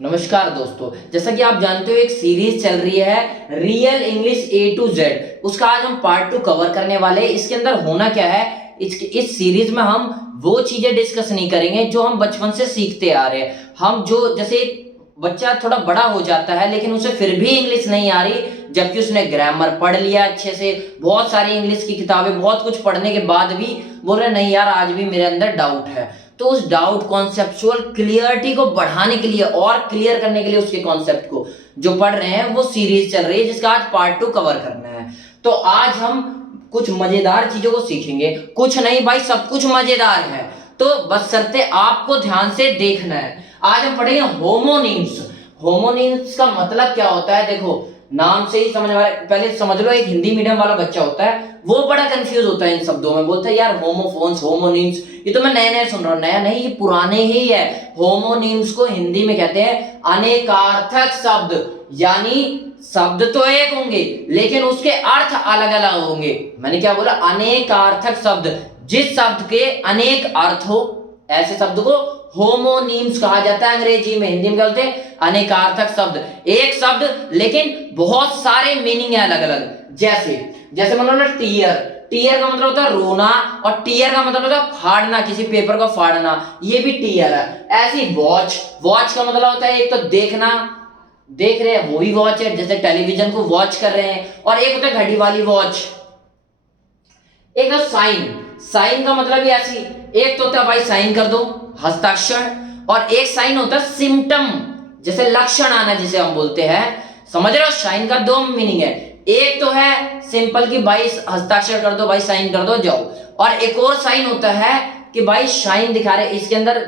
नमस्कार दोस्तों, जैसा कि आप जानते हो एक सीरीज चल रही है real English A to Z. उसका आज हम पार्ट 2 कवर करने वाले हैं। इसके अंदर होना क्या है, इस सीरीज में हम वो चीजें डिस्कस नहीं करेंगे जो हम बचपन से सीखते आ रहे हैं। हम जो जैसे बच्चा थोड़ा बड़ा हो जाता है लेकिन उसे फिर भी इंग्लिश नहीं आ रही, जबकि उसने ग्रामर पढ़ लिया अच्छे से, बहुत सारी इंग्लिश की किताबें, बहुत कुछ पढ़ने के बाद भी बोल रहे नहीं यार आज भी मेरे अंदर डाउट है। तो उस डाउट कॉन्सेप्चुअल क्लियरिटी को बढ़ाने के लिए और क्लियर करने के लिए उसके कॉन्सेप्ट को जो पढ़ रहे हैं वो सीरीज चल रही है जिसका आज पार्ट 2 कवर करना है। तो आज हम कुछ मजेदार चीजों को सीखेंगे, कुछ नहीं भाई सब कुछ मजेदार है, तो बशर्ते आपको ध्यान से देखना है। आज हम पढ़ेंगे होमोनिम्स। होमोनिम्स का मतलब क्या होता है, देखो नाम से ही समझ में, पहले समझ लो एक हिंदी मीडियम वाला बच्चा होता है वो बड़ा कंफ्यूज होता है इन शब्दों में, बोलता है यार होमोफोन्स होमोनिम्स, ये तो मैं नया नया सुन रहा हूँ। नया नहीं, ये पुराने ही है। होमोनिम्स को हिंदी में कहते हैं अनेकार्थक शब्द, यानी शब्द तो एक होंगे लेकिन उसके अर्थ अलग अलग होंगे। मैंने क्या बोला, अनेकार्थक शब्द, जिस शब्द के अनेक अर्थ हो ऐसे शब्द को होमोनिम्स कहा जाता है अंग्रेजी में। हिंदी में क्या बोलते हैं, अनेकार्थक शब्द। एक शब्द लेकिन बहुत सारे मीनिंग है अलग अलग। जैसे मान लो ना टीयर, टीयर का मतलब होता है रोना, और टीयर का मतलब होता है फाड़ना, किसी पेपर को फाड़ना, ये भी टीयर है। ऐसी वॉच, वॉच का मतलब होता है एक तो देखना, देख रहे हैं वो भी वॉच है, जैसे टेलीविजन को वॉच कर रहे हैं, और एक होता है घड़ी वाली वॉच। एक तो साइन, साइन का मतलब भी ऐसी, एक तो होता है भाई साइन कर दो हस्ताक्षर, और एक साइन होता है सिम्टम, जैसे लक्षण आना जिसे हम बोलते हैं, समझ रहे हो। साइन का दो मीनिंग है, एक तो है सिंपल कि भाई हस्ताक्षर कर दो, भाई साइन कर दो जाओ, और एक और साइन होता है कि भाई साइन दिखा रहे, इसके अंदर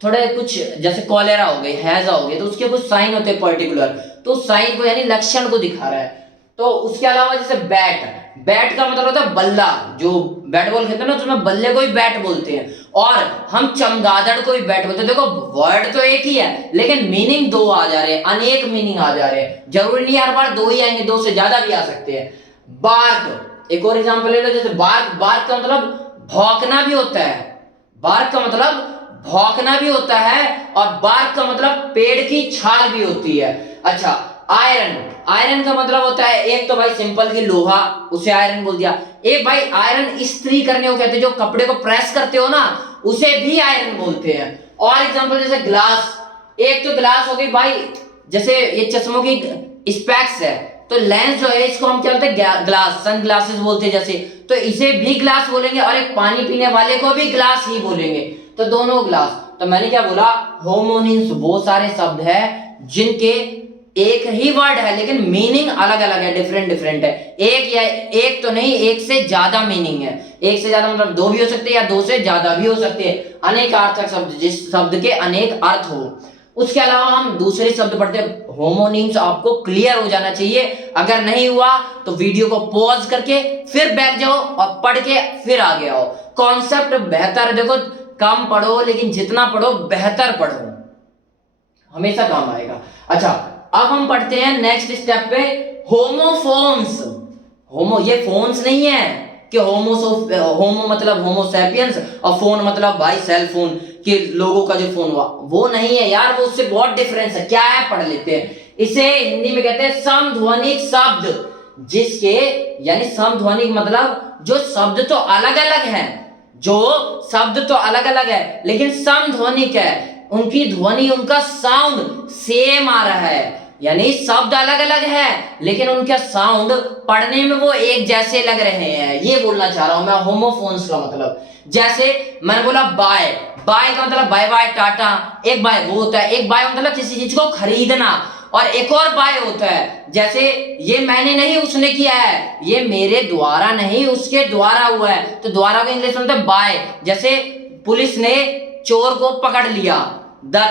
थोड़े कुछ जैसे कॉलेरा हो गई, हैजा हो गई, तो उसके कुछ साइन होते हैं पर्टिकुलर, तो साइन को यानी लक्षण को दिखा रहा है। तो उसके अलावा जैसे बैट, बैट का मतलब होता है बल्ला, जो बैट बॉल खेलते हैं ना तो उसमें बल्ले को ही बैट बोलते हैं, और हम चमगादड़ को भी बैट बोलते हैं। देखो वर्ड तो एक ही है लेकिन मीनिंग दो आ जा रहे हैं, अनेक मीनिंग आ जा रहे हैं, जरूरी नहीं हर बार दो ही आएंगे, दो से ज्यादा भी आ सकते हैं। बार्क, एक और एग्जांपल ले लो, जैसे बार्क, बार्क का मतलब भौंकना भी होता है, बार्क का मतलब भौंकना भी होता है, और बार्क का मतलब पेड़ की छाल भी होती है। अच्छा, आयरन, आयरन का मतलब होता है एक तो भाई सिंपल की लोहा, उसे आयरन बोल दिया। एक भाई आयरन इस्त्री करने को कहते हैं, जो कपड़े को प्रेस करते हो ना उसे भी आयरन बोलते हैं। और एग्जांपल जैसे ग्लास, एक तो ग्लास हो गई भाई, जैसे ये चश्मों की स्पेक्स है, तो लेंस जो है इसको हम क्या बोलते हैं, ग्लास, सन ग्लासेस बोलते हैं जैसे, तो इसे भी ग्लास बोलेंगे, और एक पानी पीने वाले को भी ग्लास ही बोलेंगे, तो दोनों ग्लास। तो मैंने क्या बोला, होमोनिम्स वो सारे शब्द है जिनके एक ही वर्ड है लेकिन मीनिंग अलग अलग है, डिफरेंट डिफरेंट है। एक या एक तो नहीं, एक से ज्यादा मीनिंग है। एक से ज्यादा मतलब दो भी हो सकते हैं या दो से ज्यादा भी हो सकते हैं। अनेकार्थक शब्द, जिस शब्द के अनेक अर्थ हो। उसके अलावा हम दूसरे शब्द पढ़ते हैं होमोनिम्स, आपको क्लियर हो जाना चाहिए। अगर नहीं हुआ तो वीडियो को पॉज करके फिर बैक जाओ और पढ़ के फिर आगे आओ। कॉन्सेप्ट बेहतर, देखो कम पढ़ो लेकिन जितना पढ़ो बेहतर पढ़ो, हमेशा काम आएगा। अच्छा, अब हम पढ़ते हैं नेक्स्ट स्टेप पे, होमोफोन्स। होमो, ये फोन्स नहीं है कि होमो मतलब होमोसैपियंस और फोन मतलब भाई सेल फोन के लोगों का जो फोन हुआ, वो नहीं है यार, वो उससे बहुत डिफरेंस है। क्या है, पढ़ लेते हैं। इसे हिंदी में कहते हैं समध्वनिक शब्द, जिसके यानी समध्वनिक मतलब जो शब्द तो अलग अलग है, जो शब्द तो अलग अलग है लेकिन समध्वनिक है, उनकी ध्वनि, उनका साउंड सेम आ रहा है, यानी शब्द अलग अलग है लेकिन उनका साउंड पढ़ने में वो एक जैसे लग रहे हैं, ये बोलना चाह रहा हूं मैं होमोफोन्स का मतलब। जैसे मैंने बोला बाय, बाय का मतलब बाय बाय टाटा, एक बाय वो होता है, एक बाय मतलब किसी चीज को खरीदना, और एक और बाय होता है जैसे ये मैंने नहीं उसने किया है, ये मेरे द्वारा नहीं उसके द्वारा हुआ है, तो द्वारा का इंग्लिश में होता है बाय। जैसे पुलिस ने चोर को पकड़ लिया, the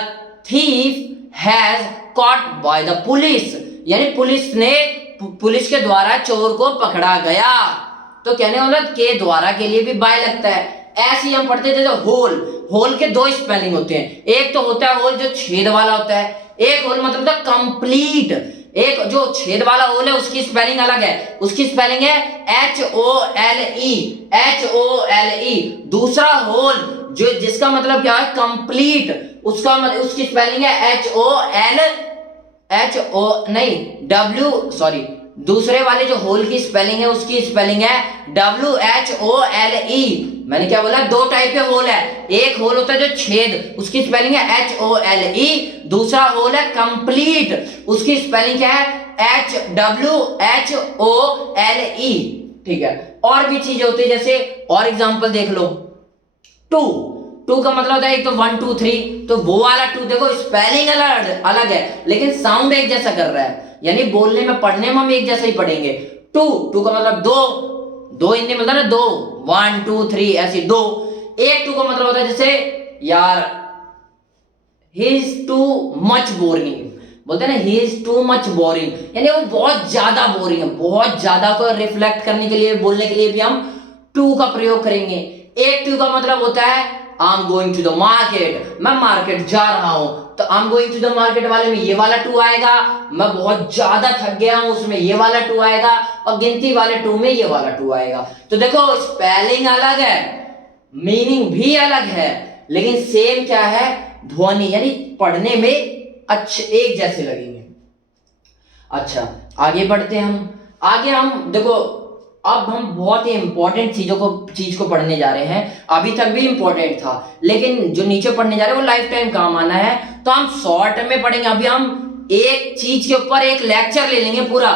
thief has caught by the police, यानी पुलिस के द्वारा चोर को पकड़ा गया, तो कहने वाला के द्वारा के लिए भी बाय लगता है। ऐसे ही हम पढ़ते हैं जैसे होल, होल के दो स्पेलिंग होते हैं, एक तो होता है होल जो छेद वाला होता है, एक होल मतलब कंप्लीट, एक जो छेद वाला होल है उसकी स्पेलिंग अलग है, उसकी स्पेलिंग है HOLE, HOLE। दूसरा होल जो जिसका मतलब क्या है कंप्लीट, उसका मतलब उसकी स्पेलिंग है दूसरे वाले जो होल की स्पेलिंग है उसकी स्पेलिंग है WHOLE। मैंने क्या बोला, दो टाइप के होल है, एक होल होता है जो छेद, उसकी स्पेलिंग है HOLE, दूसरा होल है कंप्लीट, उसकी स्पेलिंग क्या है WHOLE। ठीक है, और भी चीजें होती है, जैसे और एग्जांपल देख लो, टू, टू का मतलब होता है एक तो 1 2 3, तो वो वाला टू देखो स्पेलिंग अलग अलग है लेकिन साउंड एक जैसा कर रहा है, यानी बोलने में पढ़ने में हम एक जैसा ही पढ़ेंगे। टू, टू का मतलब दो, दो हिंदी में होता है ना दो, 1 2 3 ऐसी दो। एक टू का मतलब होता है जैसे यार he is too much boring, बोलते हैं ना he is too much boring, यानी वो बहुत ज्यादा बोरिंग है, बहुत ज्यादा को रिफ्लेक्ट करने के लिए, बोलने के लिए भी हम टू का प्रयोग करेंगे। एक टू का मतलब होता है I am going to the market, मैं मार्केट जा रहा हूं, तो I am going to the market वाले में ये वाला टू आएगा, मैं बहुत ज्यादा थक गया हूं उसमें ये वाला टू आएगा, और गिनती वाले टू में ये वाला टू आएगा। तो देखो स्पेलिंग अलग है, मीनिंग भी अलग है, लेकिन सेम क्या है, ध्वनि, यानी पढ़ने में अच्छे एक जैसे लगेंगे। अच्छा आगे बढ़ते हैं हम, आगे हम देखो अब हम बहुत ही इंपॉर्टेंट चीज को पढ़ने जा रहे हैं, अभी तक भी इंपॉर्टेंट था लेकिन जो नीचे पढ़ने जा रहे हैं वो लाइफ टाइम काम आना है, तो हम शॉर्ट में पढ़ेंगे। अभी हम एक चीज के ऊपर एक लेक्चर ले लेंगे पूरा,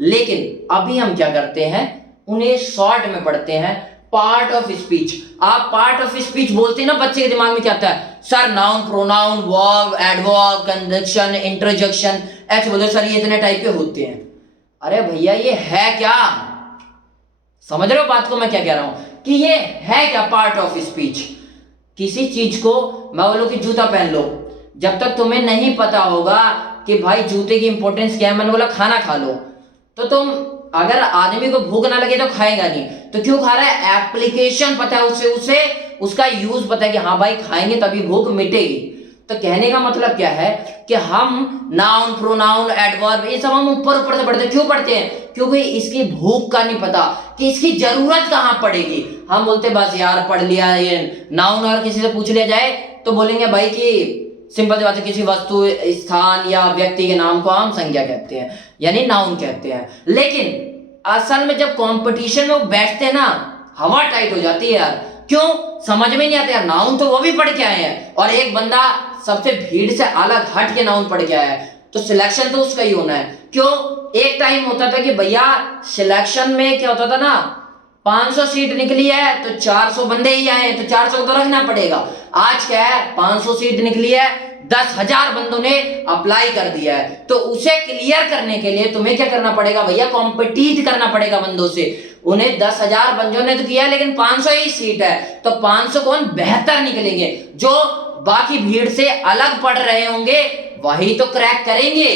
लेकिन अभी हम क्या करते हैं, उन्हें शॉर्ट में पढ़ते हैं। पार्ट ऑफ स्पीच, आप पार्ट ऑफ स्पीच बोलते हैं ना, बच्चे के दिमाग में क्या आता है, sir noun, pronoun, verb, adverb, conjunction, interjection, ऐसे बोलते सर ये इतने टाइप के होते हैं। अरे भैया ये है क्या, समझ रहे हो बात को मैं क्या कह रहा हूं, कि ये है क्या पार्ट ऑफ स्पीच। किसी चीज को मैं बोलूं कि जूता पहन लो, जब तक तुम्हें नहीं पता होगा कि भाई जूते की इंपॉर्टेंस क्या है, मैंने बोला खाना खा लो, तो तुम अगर आदमी को भूख ना लगे तो खाएगा नहीं, तो क्यों खा रहा है, एप्लीकेशन पता है उसे उसका यूज पता है कि हाँ भाई खाएंगे तभी भूख मिटेगी। तो कहने का मतलब क्या है कि हम नाउन, प्रोनाउन, एडवर्ब ये सब हम ऊपर ऊपर से पढ़ते हैं। क्यों पढ़ते हैं, क्योंकि इसकी भूख का नहीं पता कि इसकी जरूरत कहां पड़ेगी। हम बोलते बस यार पढ़ लिया ये नाउन, और किसी से पूछ लिया जाए तो बोलेंगे भाई कि सिंपल सी बात है, किसी वस्तु, स्थान या व्यक्ति के नाम को हम संज्ञा कहते हैं, यानी नाउन कहते हैं। लेकिन असल में जब कंपटीशन में वो बैठते हैं ना, हवा टाइट हो जाती है यार, क्यों समझ में नहीं आता यार, नाउन तो वो भी पढ़ के आए हैं और एक बंदा सबसे भीड़ से अलग हट के नाउन पढ़ के आया है, तो सिलेक्शन तो उसका ही होना है। क्यों, एक टाइम होता था कि भैया सिलेक्शन में क्या होता था ना, 500 सीट निकली है तो 400 बंदे ही आए हैं, तो 400 को तो रखना पड़ेगा। आज क्या है, 500 सीट निकली है, 10,000 बंदों ने अप्लाई कर दिया है, तो उसे क्लियर करने के लिए तुम्हें क्या करना पड़ेगा भैया, कॉम्पिटिट करना पड़ेगा बंदों से। उन्हें 10,000 बंदों ने तो किया लेकिन 500 ही सीट है, तो 500 कौन बेहतर निकलेंगे, जो बाकी भीड़ से अलग पढ़ रहे होंगे वही तो क्रैक करेंगे।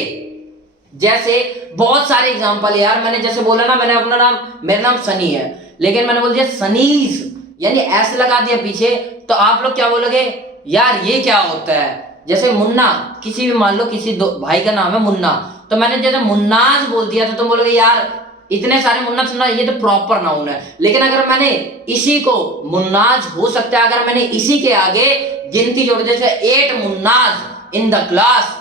जैसे बहुत सारे एग्जांपल है यार, मैंने जैसे बोला ना, मैंने अपना नाम, मेरा नाम सनी है, लेकिन मैंने बोल दिया सनीज, यानी एस लगा दिया पीछे, तो आप लोग क्या बोलोगे, यार ये क्या होता है। जैसे मुन्ना, किसी भी मान लो किसी दो भाई का नाम है मुन्ना, तो मैंने जैसे मुन्नाज बोल दिया तो तुम बोलोगे यार इतने सारे मुन्ना सुनना, ये तो प्रॉपर नाउन है। लेकिन अगर मैंने इसी को, मुन्नाज हो सकता है, अगर मैंने इसी के आगे गिनती जोड़ दी, जैसे 8 मुन्नाज in the class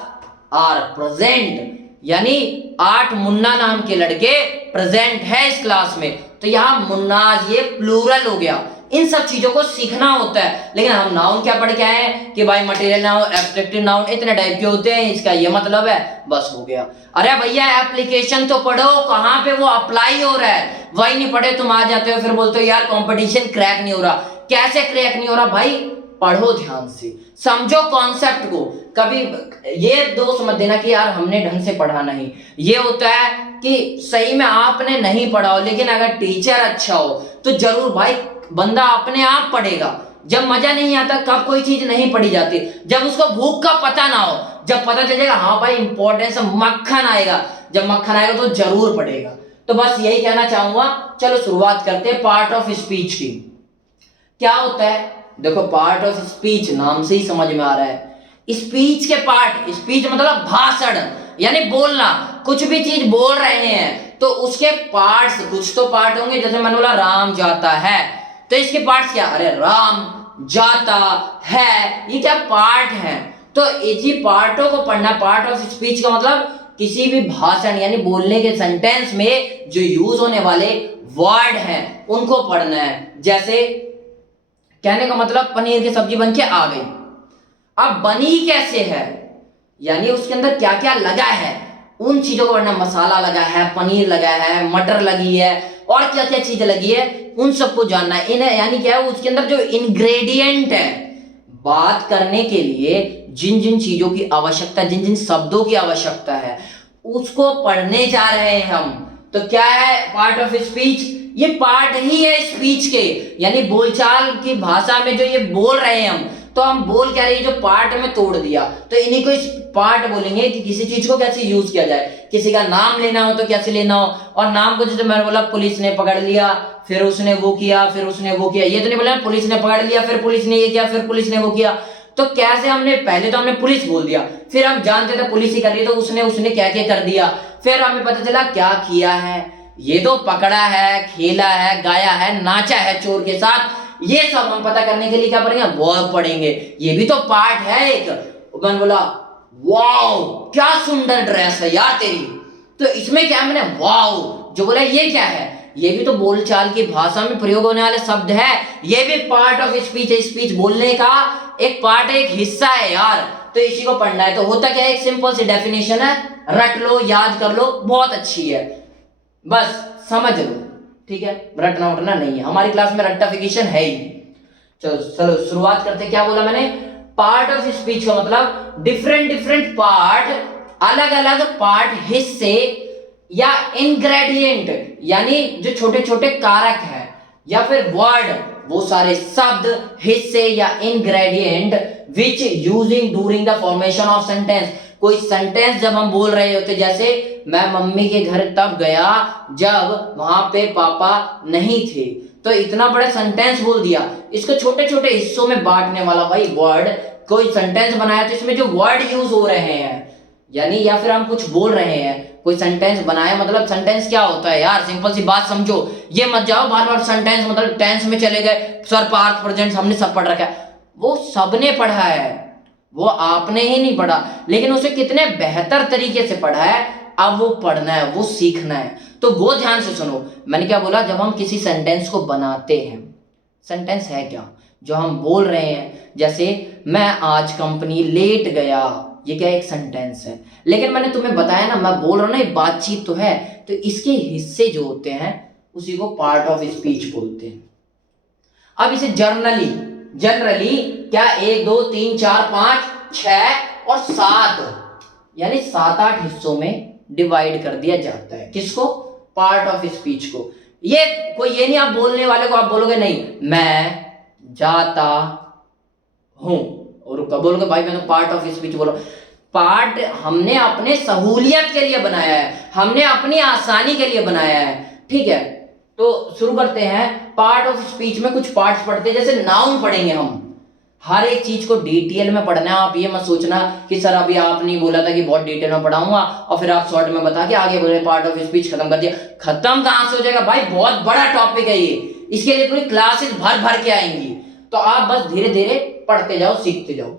are present, यानी 8 मुन्ना नाम के लड़के प्रेजेंट है इस क्लास में, तो यहां मुन्नाज ये प्लूरल हो गया। इन सब चीजों को सीखना होता है, लेकिन हम नाउन क्या पढ़ के आए हैं कि भाई मटेरियल नाउन, एब्स्ट्रैक्टिव नाउन इतने टाइप के होते हैं, इसका ये मतलब है, बस हो गया। अरे भैया एप्लीकेशन तो पढ़ो, कहां पे वो अप्लाई हो रहा है, वही नहीं पढ़े तुम आ जाते हो, फिर बोलते हो यार कंपटीशन क्रैक नहीं हो रहा। कैसे क्रैक नहीं हो रहा भाई, पढ़ो ध्यान से, समझो कॉन्सेप्ट को। कभी ये दोष मत देना कि यार हमने ढंग से पढ़ा नहीं, ये होता है कि सही में आपने नहीं पढ़ा हो, लेकिन अगर टीचर अच्छा हो तो जरूर भाई बंदा अपने आप पढ़ेगा। जब मजा नहीं आता कब कोई चीज नहीं पढ़ी जाती, जब उसको भूख का पता ना हो, जब पता चलेगा हाँ भाई इंपॉर्टेंस मक्खन आएगा, जब मक्खन आएगा तो जरूर पढ़ेगा। तो बस यही कहना चाहूंगा। चलो शुरुआत करते हैं पार्ट ऑफ स्पीच की। क्या होता है, देखो पार्ट ऑफ स्पीच नाम से ही समझ में आ रहा है, स्पीच के पार्ट, स्पीच मतलब भाषण यानी बोलना, कुछ भी चीज बोल रहे हैं तो उसके पार्ट्स, कुछ तो पार्ट होंगे, जैसे मैंने बोला राम जाता है, तो इसके पार्ट्स क्या, अरे राम जाता है, ये क्या पार्ट है। तो इसी पार्टों को पढ़ना। पार्ट ऑफ स्पीच का मतलब किसी भी भाषण यानी बोलने के सेंटेंस में जो यूज होने वाले वर्ड हैं उनको पढ़ना है। जैसे कहने का मतलब पनीर की सब्जी बन के आ गई, अब बनी कैसे है, यानी उसके अंदर क्या क्या लगा है, उन चीजों को पढ़ना। मसाला लगा है, पनीर लगा है, मटर लगी है, और क्या क्या चीज लगी है, उन सबको जानना है। इन्हें यानी क्या है, उसके अंदर जो इंग्रेडिएंट है, बात करने के लिए जिन जिन चीजों की आवश्यकता, जिन जिन शब्दों की आवश्यकता है, उसको पढ़ने जा रहे हैं हम। तो क्या है पार्ट ऑफ स्पीच, ये पार्ट ही है स्पीच के, यानी बोलचाल की भाषा में जो ये बोल रहे हैं हम, तो हम बोल क्या रहे हैं, जो पार्ट में तोड़ दिया, तो इन्हीं को इस पार्ट बोलेंगे कि किसी चीज को कैसे यूज किया जाए। किसी का नाम लेना हो तो कैसे लेना हो, और नाम को जैसे मैंने बोला पुलिस ने पकड़ लिया, फिर उसने वो किया, फिर उसने वो किया, ये तो नहीं बोला पुलिस ने पकड़ लिया, फिर पुलिस ने ये किया, फिर पुलिस ने वो किया। तो कैसे हमने, पहले तो हमने पुलिस बोल दिया, फिर हम जानते थे पुलिस ही कर रही है, तो उसने क्या क्या कर दिया, फिर हमें पता चला क्या किया है, ये तो पकड़ा है, खेला है, गाया है, नाचा है चोर के साथ। ये सब हम पता करने के लिए क्या पढ़ेंगे, वर्ब पढ़ेंगे। ये भी तो पार्ट है एक। मैंने बोला वाओ क्या सुंदर ड्रेस है यार तेरी, तो इसमें क्या, मैंने वाओ जो बोला ये क्या है, ये भी तो बोलचाल की भाषा में प्रयोग होने वाले शब्द है, ये भी पार्ट ऑफ स्पीच है। स्पीच बोलने का एक पार्ट है, एक हिस्सा है यार, तो इसी को पढ़ना है। तो होता क्या है, एक सिंपल सी डेफिनेशन है, रट लो, याद कर लो, बहुत अच्छी है, बस समझ लो, ठीक है। रटना उठना नहीं है, हमारी क्लास में रट्टाफिकेशन है ही। चलो शुरुआत करते। क्या बोला मैंने, पार्ट ऑफ स्पीच का मतलब डिफरेंट डिफरेंट पार्ट, अलग अलग पार्ट, हिस्से या इंग्रेडिएंट, यानी जो छोटे छोटे कारक है, या फिर वर्ड, वो सारे शब्द, हिस्से या ingredient which using during the formation of sentence. कोई सेंटेंस जब हम बोल रहे होते, जैसे मैं मम्मी के घर तब गया जब वहां पे पापा नहीं थे, तो इतना बड़ा सेंटेंस बोल दिया। इसको छोटे छोटे हिस्सों में बांटने वाला भाई वर्ड, कोई सेंटेंस बनाया तो इसमें जो वर्ड यूज हो रहे हैं, यानी या फिर हम कुछ बोल रहे हैं, कोई सेंटेंस बनाया, मतलब सेंटेंस क्या होता है यार, सिंपल सी बात समझो, ये मत जाओ बार बार सेंटेंस मतलब टेंस में चले गए, सर पास्ट प्रेजेंट हमने सब पढ़ रखा है, वो सबने पढ़ा है, वो आपने ही नहीं पढ़ा, लेकिन उसे कितने बेहतर तरीके से पढ़ा है, अब वो पढ़ना है, वो सीखना है। तो वो ध्यान से सुनो, मैंने क्या बोला, जब हम किसी सेंटेंस को बनाते हैं, सेंटेंस है क्या, जो हम बोल रहे हैं, जैसे मैं आज कंपनी लेट गया, ये क्या एक सेंटेंस है, लेकिन मैंने तुम्हें बताया ना, मैं बोल रहा हूं ना, ये बातचीत तो है, तो इसके हिस्से जो होते हैं उसी को पार्ट ऑफ स्पीच बोलते हैं। अब इसे जनरली क्या 1 2 3 4 5 6 और 7 यानी 7-8 हिस्सों में डिवाइड कर दिया जाता है। किसको, पार्ट ऑफ स्पीच को। ये कोई ये नहीं आप बोलने वाले को आप बोलोगे नहीं मैं जाता हूं और कब बोलोगे भाई मैं तो पार्ट ऑफ स्पीच बोलो। पार्ट हमने अपने सहूलियत के लिए बनाया है, हमने अपनी आसानी के लिए बनाया है, ठीक है। तो शुरू करते हैं। पार्ट ऑफ स्पीच में कुछ पार्ट्स पढ़ते हैं, जैसे नाउन पढ़ेंगे हम, हर एक चीज को डिटेल में पढ़ना है। आप ये मत सोचना कि सर अभी आपने बोला था कि बहुत डिटेल में पढ़ाऊंगा और फिर आप शॉर्ट में बता के आगे बोले पार्ट ऑफ स्पीच खत्म कर दिया। खत्म कहां से हो जाएगा भाई, बहुत बड़ा टॉपिक है ये, इसके लिए पूरी क्लासेस भर भर के आएंगी। तो आप बस धीरे धीरे पढ़ते जाओ, सीखते जाओ।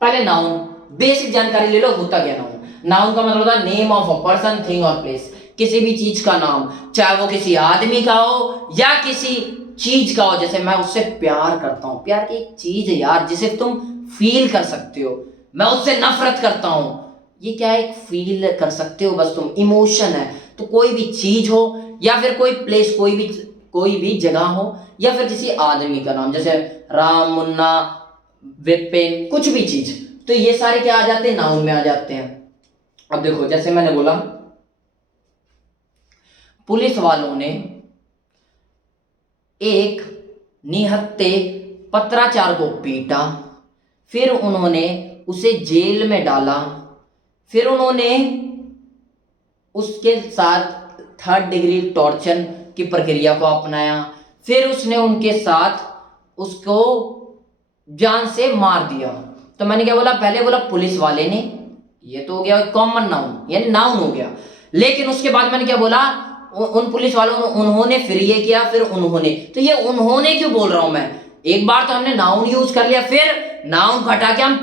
पहले नाउन, बेसिक जानकारी ले लो, होता क्या नाउन। नाउन का मतलब होता है name of a person, thing और प्लेस, किसी भी चीज का नाम, चाहे वो किसी आदमी का हो या किसी चीज का हो। जैसे मैं उससे प्यार करता हूं, प्यार की एक चीज है यार जिसे तुम फील कर सकते हो। मैं उससे नफरत करता हूं, ये क्या है, एक फील कर सकते हो बस तुम, इमोशन है। तो कोई भी चीज हो या फिर कोई प्लेस, कोई भी जगह हो या फिर किसी आदमी का नाम, जैसे राम, मुन्ना, विपिन, कुछ भी चीज, तो ये सारे क्या आ जाते हैं, नाउन में आ जाते हैं। अब देखो जैसे मैंने बोला पुलिस वालों ने एक निहत्थे पत्राचार को पीटा, फिर उन्होंने उसे जेल में डाला, फिर उन्होंने उसके साथ 3rd डिग्री टॉर्चर की प्रक्रिया को अपनाया, फिर उसने उनके साथ उसको जान से मार दिया। तो मैंने क्या बोला, पहले बोला पुलिस वाले ने, ये तो हो गया कॉमन नाउन, यानी नाउन हो गया। लेकिन उसके बाद मैंने क्या बोला, उन पुलिस वालों ने, उन्होंने, फिर ये किया, फिर उन्होंने। तो ये उन्होंने क्यों बोल रहा हूं मैं? एक बार तो हमने नाउन यूज कर लिया, फिर नाउन को हटा के हम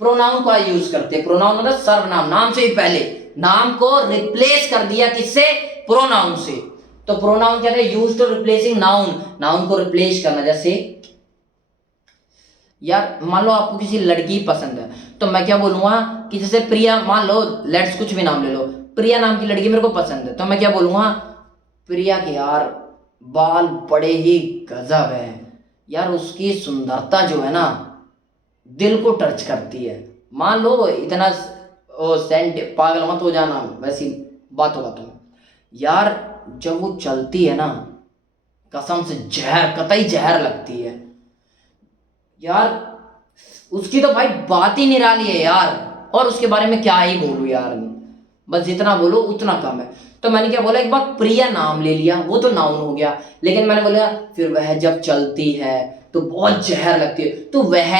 प्रोनाउन का यूज करते हैं। प्रोनाउन मतलब सर्वनाम, नाम से ही पहले नाम को रिप्लेस कर दिया, किससे? प्रोनाउन से। तो प्रोनाउन क्या है? Use to replacing noun, noun को रिप्लेस करना। जैसे यार मान लो आपको किसी लड़की पसंद है, तो मैं क्या बोलूंगा कि जैसे प्रिया, मान लो, लेट्स कुछ भी नाम ले लो, प्रिया नाम की लड़की मेरे को पसंद है, तो मैं क्या बोलूंगा? प्रिया के यार बाल बड़े ही गजब है यार, उसकी सुंदरता जो है ना दिल को टच करती है। मान लो इतना ओ सेंट पागल मत हो जाना वैसी बातों में यार, जब वो चलती है ना कसम से जहर, कतई जहर लगती है यार। उसकी तो भाई बात ही निराली है यार, और उसके बारे में क्या ही बोलूं यार, बस जितना बोलो उतना कम है। तो मैंने क्या बोला, एक बार प्रिया नाम ले लिया, वो तो नाउन हो गया, लेकिन मैंने बोला फिर वह जब चलती है तो बहुत जहर लगती है, तो वह,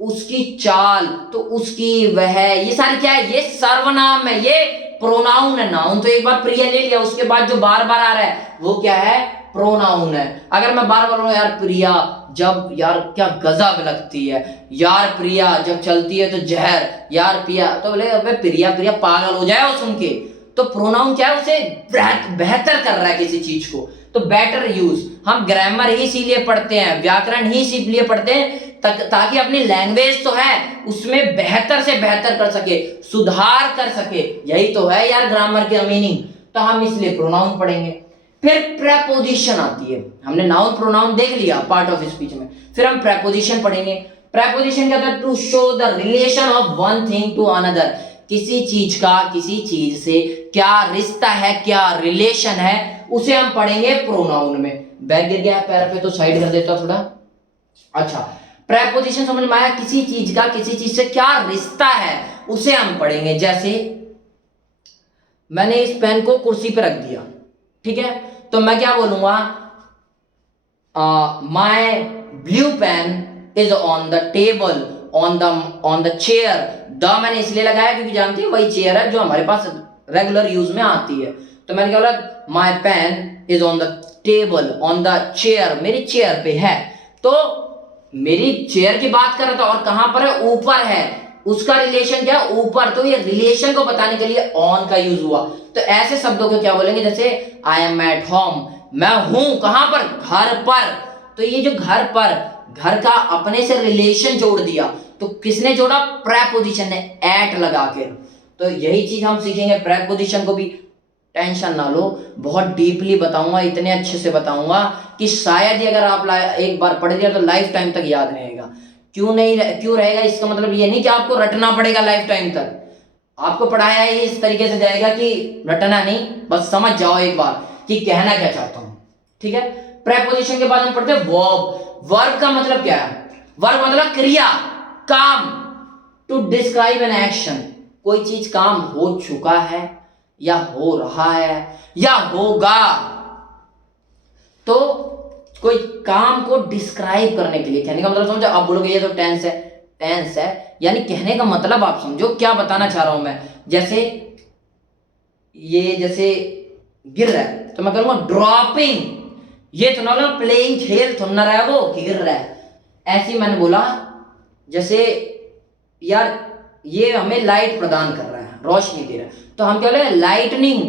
उसकी चाल, तो उसकी, वह, ये सारी क्या है? ये सर्वनाम है, ये प्रोनाउन है। नाउन तो एक बार प्रिया ले लिया, उसके बाद जो बार बार आ रहा है वो क्या है? प्रोनाउन है। अगर मैं बार बार बोलूं यार प्रिया जब, यार क्या गजब लगती है यार, प्रिया जब चलती है तो जहर, यार प्रिया, तो बोले अबे प्रिया प्रिया, पागल हो जाए वो सुन के। तो प्रोनाउन क्या है? उसे बेहतर कर रहा है किसी चीज को, तो बेटर यूज। हम ग्रामर ही इसीलिए पढ़ते हैं, व्याकरण ही इसीलिए पढ़ते हैं ताकि अपनी लैंग्वेज तो है उसमें बेहतर से बेहतर कर सके, सुधार कर सके। यही तो है यार ग्रामर की मीनिंग। तो हम इसलिए प्रोनाउन पढ़ेंगे। फिर प्रेपोजिशन आती है। हमने नाउन प्रोनाउन देख लिया पार्ट ऑफ स्पीच में, फिर हम प्रेपोजिशन पढ़ेंगे। प्रेपोजिशन क्या होता है? To show the relation of one thing to another. किसी चीज का किसी चीज से क्या रिश्ता है, क्या रिलेशन है, उसे हम पढ़ेंगे प्रोनाउन में। बैग गिर गया पैर पे तो साइड कर देता थोड़ा। अच्छा, प्रेपोजिशन समझ में आया? किसी चीज का किसी चीज से क्या रिश्ता है उसे हम पढ़ेंगे। जैसे मैंने इस पेन को कुर्सी पे रख दिया, ठीक है, तो मैं क्या बोलूंगा? My blue pen is on the table, on the chair. The मैंने इसलिए लगाया क्योंकि जानती है वही चेयर है जो हमारे पास रेगुलर यूज में आती है। तो मैंने क्या बोला? My pen is on the table, on the chair, मेरी चेयर पे है। तो मेरी चेयर की बात कर रहा था, और कहां पर है? ऊपर है। उसका रिलेशन क्या? ऊपर। तो ये रिलेशन को बताने के लिए ऑन का यूज हुआ। तो ऐसे शब्दों को क्या बोलेंगे? जैसे आई एम एट होम, मैं हूं कहां पर? घर पर। तो ये जो घर पर, घर का अपने से रिलेशन जोड़ दिया, तो किसने जोड़ा? प्रेपोजिशन ने, एट लगा के। तो यही चीज हम सीखेंगे प्रेपोजिशन को भी। टेंशन ना लो, बहुत डीपली बताऊंगा, इतने अच्छे से बताऊंगा कि शायद ही अगर आप एक बार पढ़ लिया तो लाइफ टाइम तक याद रहेगा। क्यों नहीं क्यों रहेगा? इसका मतलब ये नहीं कि आपको रटना पड़ेगा लाइफ टाइम तक। आपको पढ़ाया ही इस तरीके से जाएगा कि रटना नहीं, बस समझ जाओ एक बार कि कहना क्या चाहता हूं। ठीक है, प्रेपोजिशन के बाद हम पढ़ते हैं वर्ब। वर्ब का मतलब क्या है? वर्ब मतलब क्रिया, काम। टू डिस्क्राइब एन एक्शन, कोई चीज काम हो चुका है या हो रहा है या होगा। तो कोई काम को डिस्क्राइब करने के लिए, कहने का मतलब समझो। आप बोलोगे ये तो टेंस है। टेंस है यानी कहने का मतलब आप समझो क्या बताना चाह रहा हूं मैं। जैसे ये जैसे गिर रहा है तो मैं करूंगा ड्रॉपिंग। ये तो ना बोला प्लेइंग, खेल तो ना रहा है वो, गिर रहा है। ऐसे मैंने बोला जैसे यार ये हमें लाइट प्रदान कर रहा है, रोशनी दे रहा है, तो हम क्या बोले? लाइटनिंग,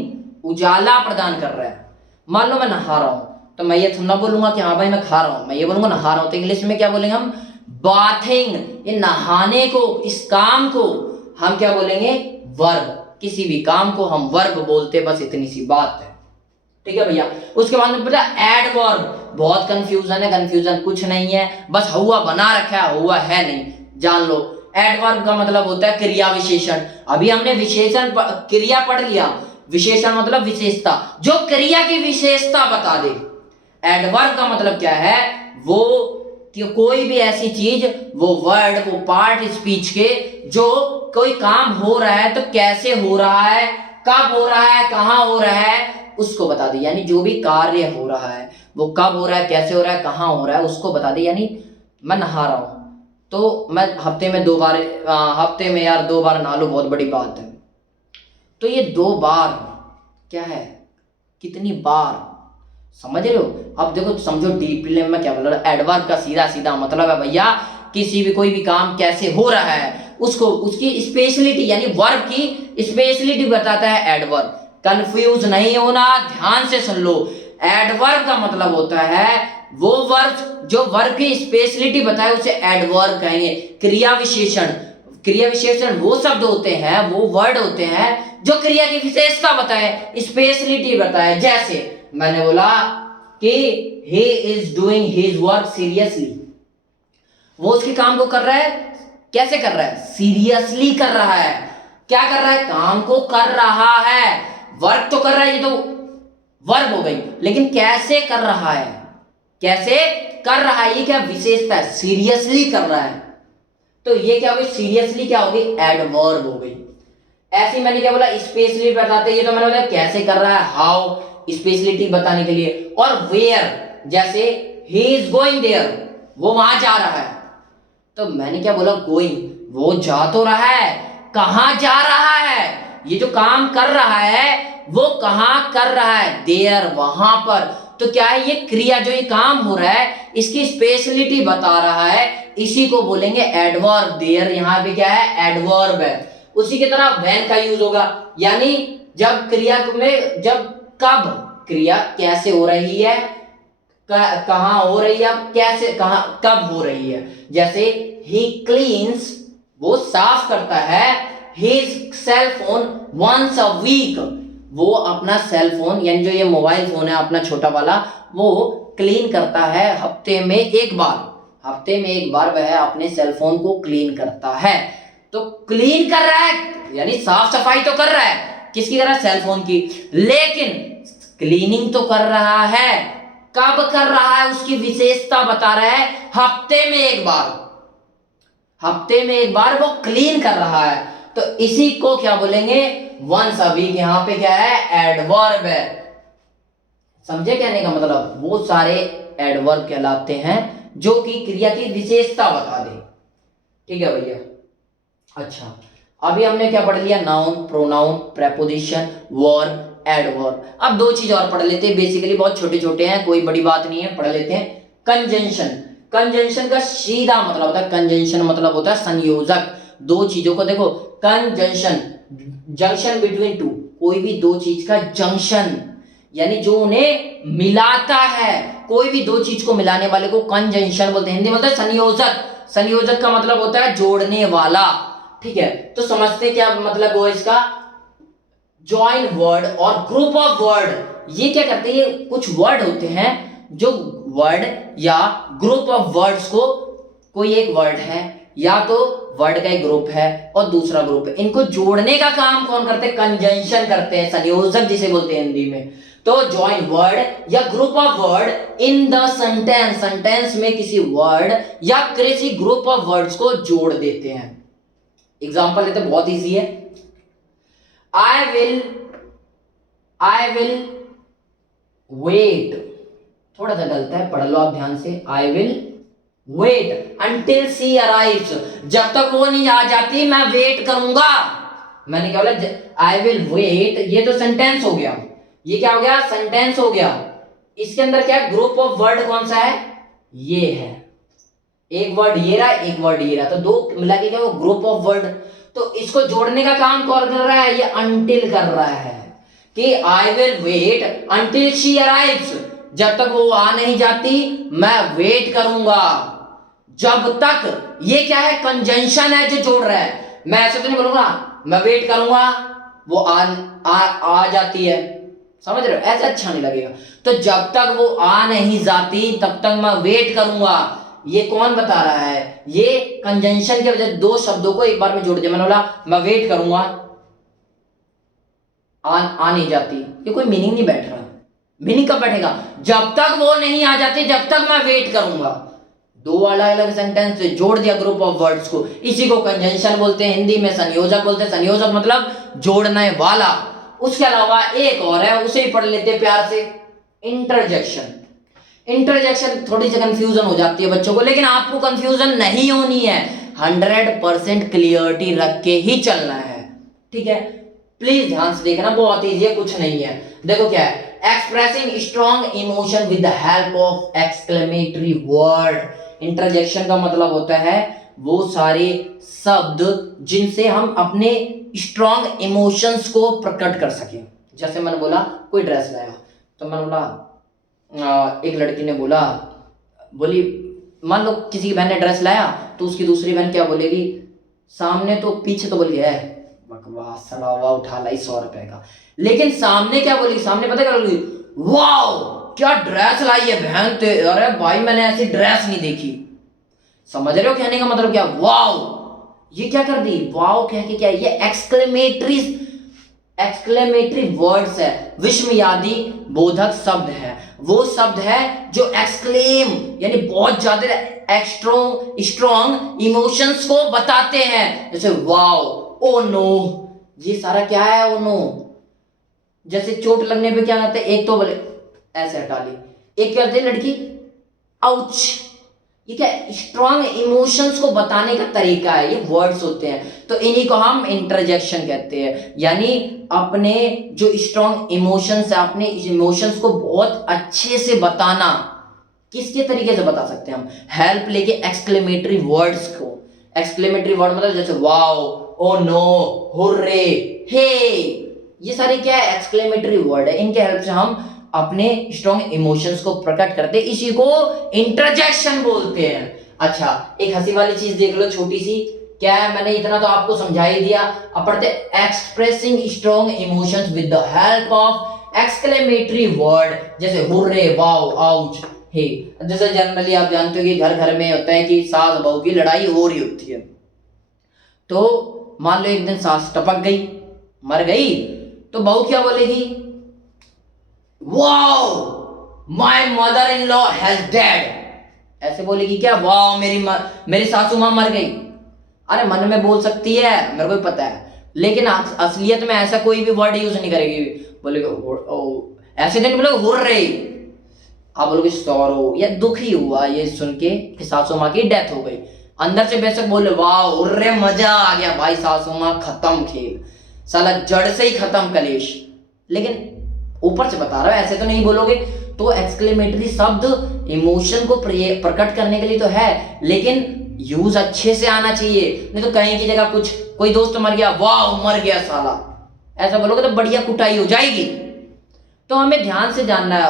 उजाला प्रदान कर रहा है। मान लो मैं नहा रहा हूं, तो मैं ये तो ना बोलूंगा कि हाँ भाई मैं खा रहा हूं, मैं ये बोलूंगा नहा रहा हूं। तो इंग्लिश में क्या बोलेंगे हम? बाथिंग। ये नहाने को, इस काम को हम क्या बोलेंगे? वर्ब। किसी भी काम को हम वर्ब बोलते, बस इतनी सी बात है। ठीक है भैया। उसके बाद में पता एडवर्ब। बहुत कंफ्यूजन है, कंफ्यूजन कुछ नहीं है, बस हुआ बना रखा है, हुआ है नहीं, जान लो। एडवर्ब का मतलब होता है क्रिया विशेषण। अभी हमने विशेषण क्रिया पढ़ लिया, विशेषण मतलब विशेषता, जो क्रिया की विशेषता बता दे। एडवर्ब का मतलब क्या है? वो कि कोई भी ऐसी चीज, वो वर्ड, वो पार्ट स्पीच के जो कोई काम हो रहा है तो कैसे हो रहा है, कब हो रहा है, कहां हो रहा है, उसको बता दे। यानी जो भी कार्य हो रहा है वो कब हो रहा है, कैसे हो रहा है, कहां हो रहा है, उसको बता दे। यानी मैं नहा रहा हूं तो मैं हफ्ते में हफ्ते में यार 2 बार नहा लूं, बहुत बड़ी बात है। तो ये 2 बार क्या है, कितनी बार, समझ रहे हो? अब देखो समझो डीपली में क्या बोल रहा हूं। एडवर्ब का सीधा सीधा मतलब है भैया किसी भी कोई भी काम कैसे हो रहा है उसको उसकी स्पेशलिटी यानी वर्ब की स्पेशलिटी बताता है एडवर्ब। कंफ्यूज नहीं होना, ध्यान से सुन लो। एडवर्ब का मतलब होता है वो वर्ब जो वर्ब की स्पेशलिटी बताए उसे एडवर्ब कहेंगे। क्रिया विशेषण वो शब्द होते हैं, वो वर्ड होते हैं जो क्रिया की विशेषता बताए, स्पेशलिटी बताए। जैसे मैंने बोला कि he is doing his work seriously, वो उसके काम को कर रहा है, कैसे कर रहा है? सीरियसली कर रहा है। क्या कर रहा है? काम को कर रहा है। वर्क तो कर रहा है, ये तो वर्ब हो गई, लेकिन कैसे कर रहा है, कैसे कर रहा है, ये क्या विशेषता है? सीरियसली कर रहा है। तो ये क्या हो गई? सीरियसली क्या हो गई? एडवर्ब हो गई। ऐसे मैंने क्या बोला? स्पेशली बताते, ये तो मैंने बोला कैसे कर रहा है, हाउ, स्पेशलिटी बताने के लिए। और वेयर, जैसे ही इज गोइंग देयर, वो वहां जा रहा है। तो मैंने क्या बोला? गोइंग, वो जा तो रहा है, कहां जा रहा है? ये जो काम कर रहा है वो कहां कर रहा है? देयर, वहां पर। तो क्या है? ये क्रिया जो ये काम हो रहा है इसकी स्पेशलिटी बता रहा है, इसी को बोलेंगे एडवर्ब। देयर यहां पे क्या है? एडवर्ब है। उसी की तरह व्हेन का यूज होगा, यानी जब क्रिया में, जब कब क्रिया कैसे हो रही है, कहां हो रही है, कैसे, कहां, कब हो रही है। जैसे ही क्लीन्स, वो साफ करता है, his cell phone once a week, वो अपना सेल फोन यानी जो ये मोबाइल फोन है अपना छोटा वाला, वो क्लीन करता है हफ्ते में 1 बार। हफ्ते में 1 बार वह अपने सेल फोन को क्लीन करता है। तो क्लीन कर रहा है यानी साफ सफाई तो कर रहा है, किसकी कर रहा है? सेल फोन की। लेकिन क्लीनिंग तो कर रहा है, कब कर रहा है उसकी विशेषता बता रहा है, हफ्ते में 1 बार। हफ्ते में 1 बार वो क्लीन कर रहा है, तो इसी को क्या बोलेंगे? Once a week. यहां पे क्या है? एडवर्ब है। समझे कहने का मतलब? वो सारे एडवर्ब कहलाते हैं जो कि क्रिया की विशेषता बता दे। ठीक है भैया। अच्छा, अभी हमने क्या पढ़ लिया? Noun, pronoun, preposition, verb, adverb. अब 2 चीज और पढ़ लेते हैं, बेसिकली बहुत छोटे छोटे हैं, कोई बड़ी बात नहीं है, पढ़ लेते हैं। कंजंक्शन। कंजंक्शन का सीधा मतलब होता है, कंजंक्शन मतलब होता है संयोजक। 2 चीजों को देखो, कंजंक्शन, जंक्शन बिटवीन टू, कोई भी 2 चीज का जंक्शन यानी जो उन्हें मिलाता है, कोई भी 2 चीज को मिलाने वाले को कंजंक्शन बोलते हैं। हिंदी में बोलते हैं संयोजक। संयोजक का मतलब होता है जोड़ने वाला। ठीक है, तो समझते क्या मतलब हुआ इसका? जॉइन वर्ड और ग्रुप ऑफ वर्ड, ये क्या करते हैं? ये कुछ वर्ड होते हैं जो वर्ड या ग्रुप ऑफ वर्ड्स को, कोई एक वर्ड है या तो वर्ड का एक ग्रुप है और दूसरा ग्रुप है, इनको जोड़ने का काम कौन करते हैं? कंजंक्शन करते हैं, संयोजक जिसे बोलते हैं हिंदी में। तो जॉइन वर्ड या group of word in the sentence, sentence में किसी वर्ड या किसी ग्रुप ऑफ वर्ड्स को जोड़ देते हैं। एग्जांपल लेते, बहुत इजी है। आई विल वेट, थोड़ा सा गलत है, पढ़ लो आप ध्यान से। I will wait until she arrives, जब तक वो नहीं आ जाती मैं वेट करूंगा। मैंने क्या बोला? आई विल वेट, ये तो सेंटेंस हो गया, ये क्या हो गया? सेंटेंस हो गया। इसके अंदर क्या ग्रुप ऑफ वर्ड कौन सा है? ये है। एक वर्ड ये रहा, एक वर्ड ये रहा, तो 2 मिला के क्या वो ग्रुप ऑफ वर्ड। तो इसको जोड़ने का काम कौन कर रहा है? ये अंटिल कर रहा है कि I will wait until she arrives, जब तक वो आ नहीं जाती मैं वेट करूंगा। जब तक, ये क्या है? कंजंक्शन है जो जोड़ रहा है। मैं ऐसे तो नहीं बोलूंगा मैं वेट करूंगा वो आ जाती है, समझ रहे हो? ऐसे अच्छा नहीं लगेगा। तो जब तक वो आ नहीं जाती तब तक मैं वेट करूंगा, ये कौन बता रहा है? ये कंजंक्शन के वजह 2 शब्दों को एक बार में जोड़ दिया। मैंने बोला मैं वेट करूंगा, आ नहीं जाती, ये कोई मीनिंग नहीं बैठ रहा। मीनिंग कब बैठेगा? जब तक वो नहीं आ जाती जब तक मैं वेट करूंगा। 2 अलग अलग सेंटेंस से जोड़ दिया ग्रुप ऑफ वर्ड्स को, इसी को कंजंक्शन बोलते हैं, हिंदी में संयोजक बोलते हैं। संयोजक मतलब जोड़ने वाला। उसके अलावा एक और है, उसे ही पढ़ लेते प्यार से, इंटरजेक्शन। इंटरजेक्शन थोड़ी सी कंफ्यूजन हो जाती है बच्चों को, लेकिन आपको कंफ्यूजन नहीं होनी है, 100% क्लियरिटी रख के ही चलना है, ठीक है। प्लीज ध्यान से देखना, बहुत इजी है, कुछ नहीं है। देखो क्या है, expressing strong emotion with the help of exclamatory word. Interjection का मतलब होता है वो सारे शब्द जिनसे हम अपने स्ट्रॉन्ग इमोशंस को प्रकट कर सकें। जैसे मैंने बोला कोई ड्रेस लाया, तो मैंने बोला एक लड़की ने बोली, मान लो किसी की बहन ने ड्रेस लाया, तो उसकी दूसरी बहन क्या बोलेगी, सामने तो पीछे तो बोल गया है बकवास सड़ा हुआ उठा लाई 100 रुपए का, लेकिन सामने क्या बोली, सामने पता क्या बोली, वाओ क्या ड्रेस लाई है बहन ते, अरे भाई मैंने ऐसी ड्रेस नहीं देखी। समझ रहे हो कहने का मतलब क्या, वाओ, ये क्या कर दी, वाओ कह के क्या, ये एक्सक्लेमेटरी वर्ड्स है, विस्मयादि बोधक शब्द है, वो शब्द है जो एक्सक्लेम यानी बहुत ज्यादा स्ट्रॉन्ग इमोशंस को बताते हैं, जैसे वाओ, ओ नो, ये सारा क्या है, ओ नो। जैसे चोट लगने पे क्या करते हैं, एक तो बोले ऐसे हटा ली, एक क्या करते हैं लड़की आउच, ये क्या स्ट्रॉन्ग इमोशंस को बताने का तरीका है, ये वर्ड्स होते हैं, तो इन्हीं को हम इंटरजेक्शन कहते हैं, यानी अपने जो स्ट्रॉन्ग इमोशंस है, अपने इमोशंस को बहुत अच्छे से बताना। किसके तरीके से बता सकते हैं हम, हेल्प लेके एक्सक्लेमेटरी वर्ड्स को। एक्सक्लेमेटरी वर्ड मतलब जैसे वाओ, ओ नो, हुर्रे, हे, ये सारे क्या है, एक्सक्लेमेटरी वर्ड है, इनके हेल्प से हम अपने स्ट्रॉन्ग इमोशंस को प्रकट करते, इसी को इंटरजेक्शन बोलते हैं। अच्छा एक हंसी वाली चीज देख लो, छोटी सी, क्या है, मैंने इतना तो आपको समझा ही दिया। अब पढ़ते expressing strong emotions with the help of exclamatory word, जैसे हुर्रे, वाओ, आउच, हे। जैसे जनरली आप जानते हो कि घर घर में होता है कि सास बहू की लड़ाई हो रही होती है, तो मान लो एक दिन सास टपक गई, मर गई, तो बहू क्या बोलेगी, wow my mother in law has dead, ऐसे बोलेगी क्या, वाओ मेरी सासू मां मर गई। अरे मन में बोल सकती है, मेरे को भी पता है, लेकिन असलियत में ऐसा कोई भी वर्ड यूज नहीं करेगी, बोलेगा ऐसे दिन बोलोगे हुर्रे, आप बोलोगे सॉरो, या दुखी हुआ ये सुन के कि सासू मां की डेथ हो गई, अंदर से बेशक बोले वाह हुर्रे मजा आ गया भाई, सासू मां खत्म खेल, साला जड़ से ही खत्म कलेश, लेकिन ऊपर से बता रहा है ऐसे तो नहीं बोलोगे। तो एक्सक्लेमेटरी शब्द इमोशन को प्रकट करने के लिए तो है, लेकिन यूज अच्छे से आना चाहिए, नहीं तो कहीं की जगह कुछ कोई दोस्त मर गया, वाह मर गया साला, ऐसा बोलोगे तो बढ़िया कुटाई हो जाएगी। तो हमें ध्यान से जानना है,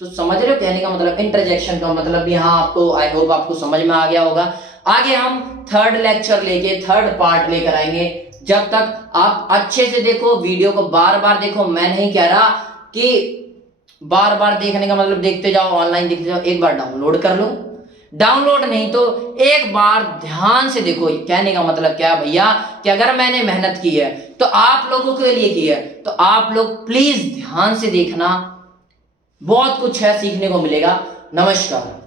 तो समझ रहे हो कहने का मतलब, इंटरजेक्शन का मतलब यहाँ आपको, आई होप आपको समझ में आ गया होगा। आगे हम थर्ड लेक्चर लेके थर्ड पार्ट लेकर आएंगे, जब तक आप अच्छे से देखो वीडियो को, बार बार देखो, मैं नहीं कह रहा कि बार बार देखने का मतलब देखते जाओ, ऑनलाइन देखते जाओ, एक बार डाउनलोड कर लो, डाउनलोड नहीं तो एक बार ध्यान से देखो। कहने का मतलब क्या है भैया, कि अगर मैंने मेहनत की है तो आप लोगों के लिए की है, तो आप लोग प्लीज ध्यान से देखना, बहुत कुछ है सीखने को मिलेगा। नमस्कार।